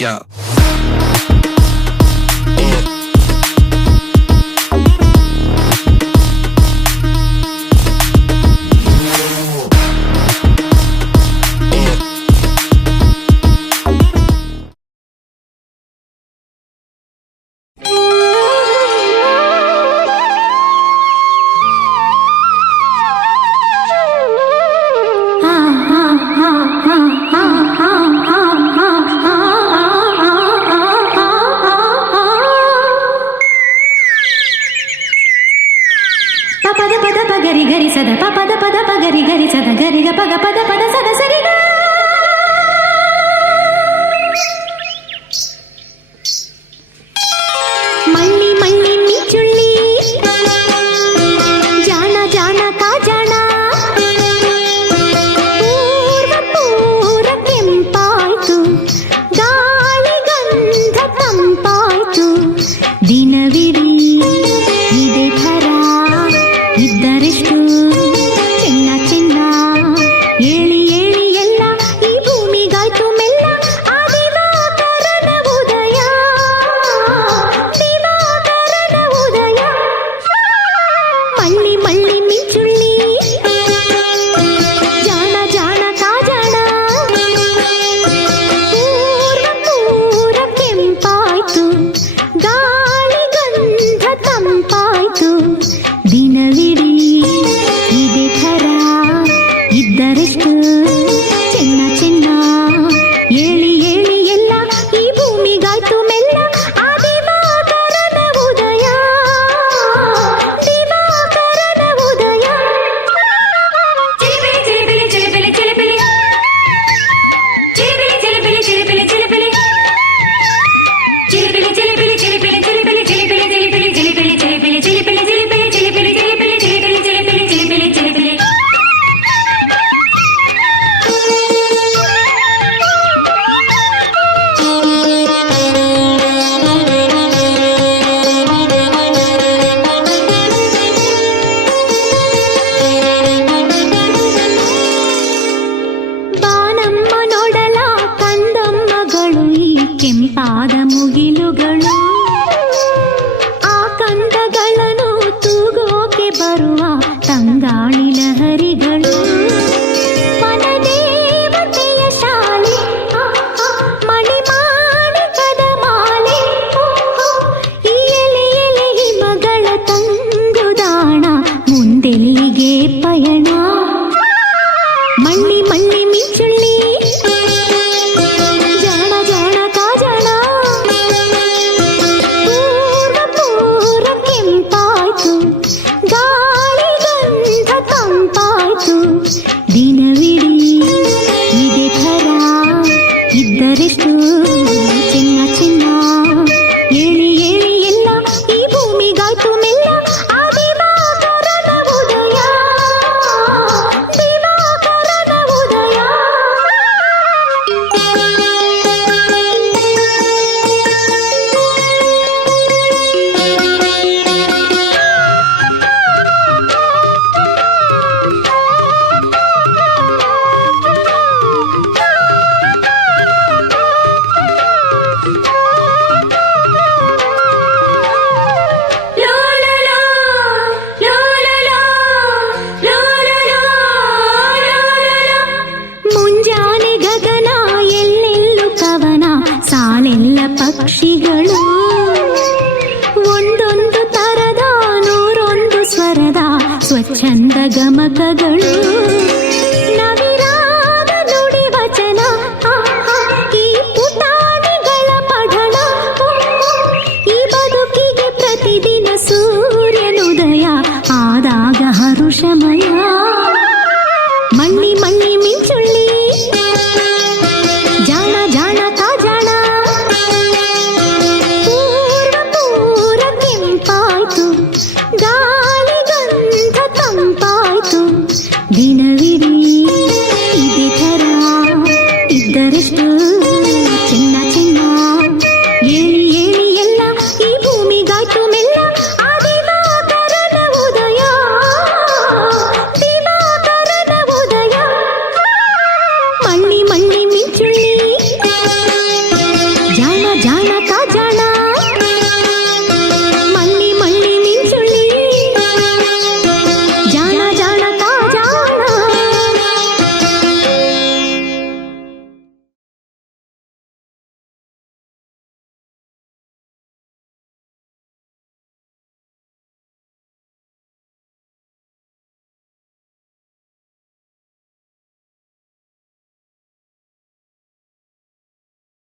Yeah. ಪದ ಪದ ಪಗರಿ ಗರಿ ಸದ ಪದ ಪದ ಪಗರಿ ಗರಿ ಸದ ಗರಿಗ ಪಗ ಪದ ಪದ ಸದ ಸರಿಗ ಮಳ್ಳಿ ಮಳ್ಳಿ ಮಿಚುಳ್ಳಿ ಜಾಣ ಜಾಣ ಕಾಜಾಣ ಪೂರ್ವ ಪೂರ ಕೆಂಪಾಯ್ತು ಗಾಳಿ ಗಂಧ ತಂಪಾಯ್ತು ದಿನವಿಡೀ ಇದೇ ಥರ ಇದ್ದರೆಷ್ಟು ಚೆನ್ನ ಚೆನ್ನ ಏಳಿ ಏಳಿ ಎಲ್ಲ ಈ ಭೂಮಿಗಾಯ್ತು ಮೆಲ್ಲ ಆ ದಿವಾಕರನ ಉದಯ ದಿವಾಕರನ ಉದಯ ಮಳ್ಳಿ ಮಳ್ಳಿ ಮಿಂಚುಳ್ಳಿ ಜಾಣ ಜಾಣ ಕಾಜಾಣ ಪೂರ್ವ ಪೂರ ಕೆಂಪಾಯ್ತು ಗಾಳಿ ಗಂಧ ತಂಪಾಯ್ತು ದಿನವಿಡೀ ಇದೇ ಥರ ಇದ್ದರೆಷ್ಟು ಚೆನ್ನ ಚೆನ್ನ ಏಳಿ ಏಳಿ ಎಲ್ಲ ಈ ಭೂಮಿಗಾಯ್ತು ಮೆಲ್ಲ ಆ ದಿವಾಕರನ ಉದಯ ದಿವಾಕರನ ಉದಯ ಚಿಲಿಪಿಲಿ ಚಿಲಿಪಿಲಿ ಚಿಲಿಪಿಲಿ ಚಿಲಿಪಿಲಿ ಚಿಲಿಪಿಲಿ ಚಿಲಿಪಿಲಿ ಚಿಲಿಪಿಲಿ ಚಿಲಿಪಿಲಿ ಚಿಲಿಪಿಲಿ ಚಿಲಿಪಿಲಿ ಚಿಲಿಪಿಲಿ ಚಿಲಿಪಿಲಿ ಚಿಲಿಪಿಲಿ ಚಿಲಿಪಿಲಿ ಚಿಲಿಪಿಲಿ ಚಿಲಿಪಿಲಿ ಬಾನಮ್ಮ ನೋಡಲ ಕಂದಮ್ಮಗಳು ಈ ಕೆಂಪಾದ ಮುಗಿಲುಗಳು ಆ ಕಂದಗಳನ್ನು ತೂಗೋಕೆ ಬರುವ ತಂಗಾಳಿ ಲಹರಿಗಳು ವನದೇವತೆಯ ಶಾಲೆ ಮಣಿಮಾಣಿಕದ ಮಾಲೆ ಈ ಎಲೆ ಎಲೆ ಹಿಮಗಳ ತಂಗುದಾಣ ಮುಂದೆಲ್ಲಿಗೆ ಪಯಣ ಮಳ್ಳಿ ಮಳ್ಳಿ ಮಿಂಚುಳ್ಳಿ ಜಾಣ ಜಾಣ ಕಾಜಾಣ ಪೂರ್ವ ಪೂರ ಕೆಂಪಾಯ್ತು ಗಾಳಿ ಗಂಧ ತಂಪಾಯ್ತು ದಿನವಿಡೀ ಇದೇ ಥರ ಇದ್ದರೆಷ್ಟು ಚಿನ್ನ ಚಿನ್ನ ಏಳಿ ಏಳಿ ಎಲ್ಲ ಈ ಭೂಮಿಗಾಯ್ತು ಮೆಲ್ಲ ಆ ದಿವಾಕರನ ಉದಯ ದಿವಾಕರನ ಉದಯ ಮುಂಜಾನೆ ಗಗನ ಎಲ್ಲೆಲ್ಲೂ ಕವನ ಸಾಲೆಲ್ಲ ಪಕ್ಷಿಗಳು ಒಂದೊಂದು ತರದ ನೂರೊಂದು ಸ್ವರದ ಸ್ವಚ್ಛಂದ ಗಮಕಗಳು ನವಿರಾದ ನುಡಿ ವಚನ ಈ ಪುಟಾಣಿಗಳ ಪಠಣ ಈ ಬದುಕಿಗೆ ಪ್ರತಿದಿನ ಸೂರ್ಯನುದಯ ಆದಾಗ ಹರುಷಮಯ